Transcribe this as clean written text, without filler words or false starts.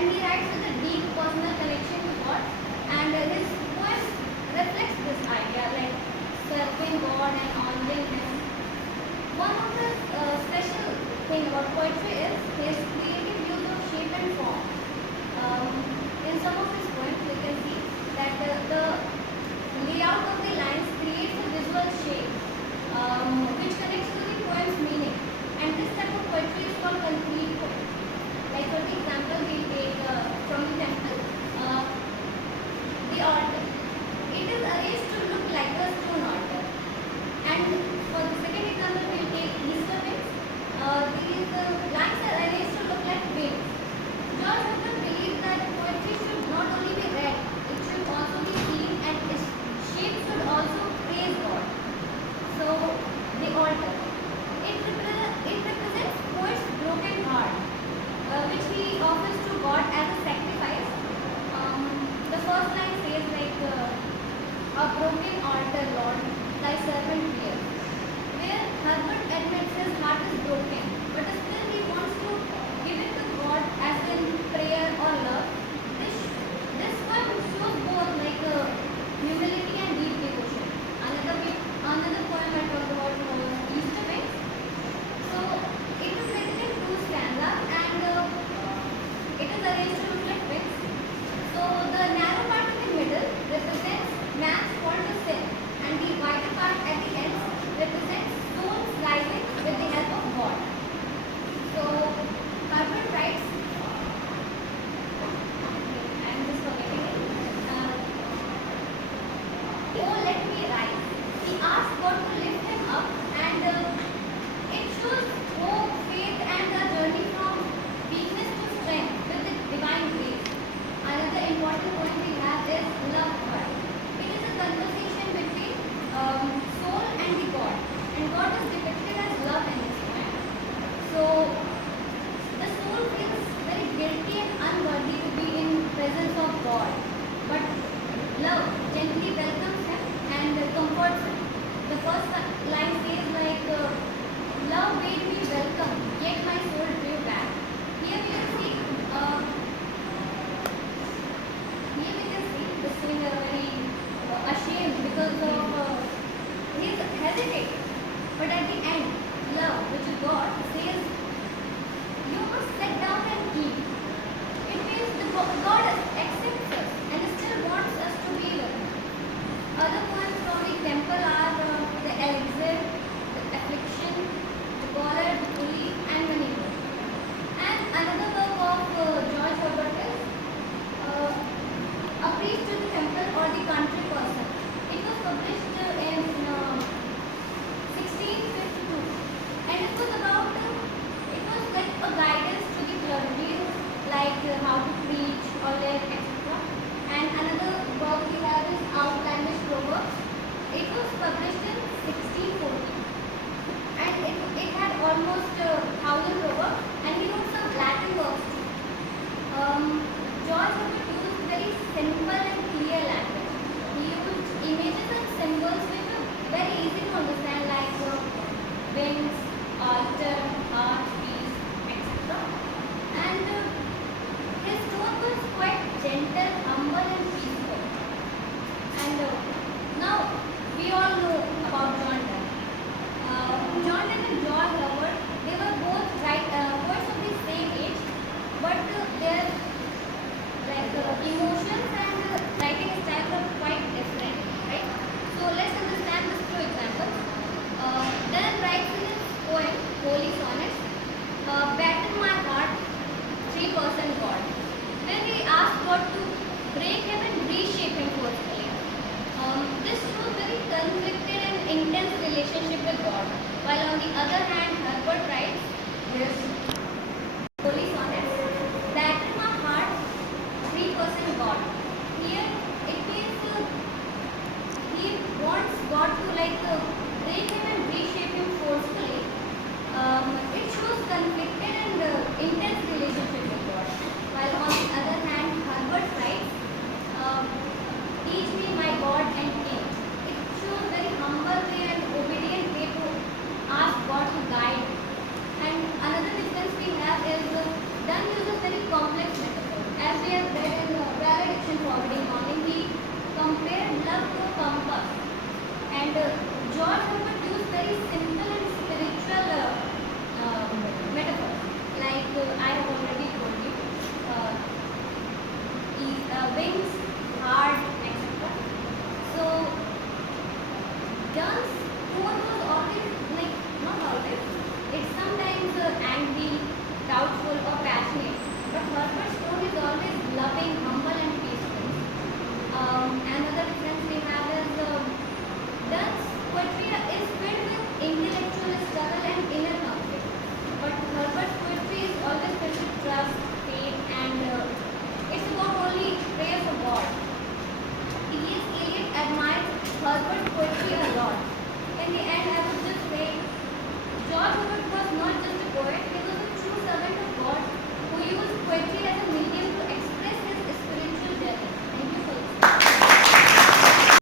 and he writes with a deep personal connection to God, and his poems reflects this idea like serving God and honoring Him. One of the special thing about poetry is his creative use of shape and form. Um, in some of his poems, you can see that the layout of the lines creates a visual shape, which connects to the poem's meaning. And this type of poetry is called complete poetry. Like for the example, we take from the temple, the altar. It is arranged to look like a stone altar. And for the second example, we take Easter wings. These lines are arranged to look like wings. George Herbert believed that poetry should not only be read, it should also be seen, and its shape should also praise God. So, the altar. It represents poet's broken heart, which he offers to God as a sacrifice. The first line says like, "A broken altar, Lord, thy servant hears." Where Herbert admits his heart is broken, but still he wants to give it to God as in prayer or love. This one shows both like humility and deep devotion. Another poem I talked about was Easter Wings. So it is written in two stanzas, and it is arranged to look like wings. So the narrow part in the middle represents man's fall to sin, and the wider part at the ends represents souls rising with the help of God. So Herbert writes, I am just forgetting it. Oh, let me rise. He asks God to lift him up, and it shows hope, faith, and a journey from weakness to strength with the divine grace. Another important point we have is love God. It is a conversation between soul and the God, and God is depicted as love in this poem. So the soul feels very guilty and unworthy to be in presence of God, but love gently welcomes him and comforts him. The first line says like, "Love made me welcome, yet my soul drew back." Here we can see, the singer very ashamed because of he is hesitating. But at the end, love, which is God, says, "You must sit down and eat." It means God accepts us and still wants us to be with Him. Other poems from the temple are the Elixir, the Affliction, the Ballad, the Pulley, and many more. And another work of George Herbert is A Priest to the Temple or the Country Person. It was published in 1652, and it was like a guidance to the clergy, like how to preach or live, etc. And another work we have is Outlandish Proverbs. It was published in 1640, and it had almost 1,000 proverbs, and he wrote some Latin works too. George Herbert used very simple and clear language. He used images and symbols which were very easy to understand, like wings, altar, heart, peace, etc. And his tone was quite gentle, humble, and peaceful. And now we all know about John Donne. John Donne and George Herbert, they were both poets of the same age, but their emotions and writing styles are quite different, right? So let's understand these two examples. Donne writes in his poem Holy Sonnets, "Batten my heart, three-person God," where he asks God to break him and reshape him forcefully. This shows very conflicted and intense relationship with God. While on the other hand, Herbert writes this Holy Sonnets, "Batten my heart, three-person God." Here it means he wants God to break him and reshape him forcefully. It shows conflicted and intense relationship with God. While on the other hand, Herbert writes, "Teach me my God and King." It shows very humble way and obedient way to ask God to guide. And another is might be doubtful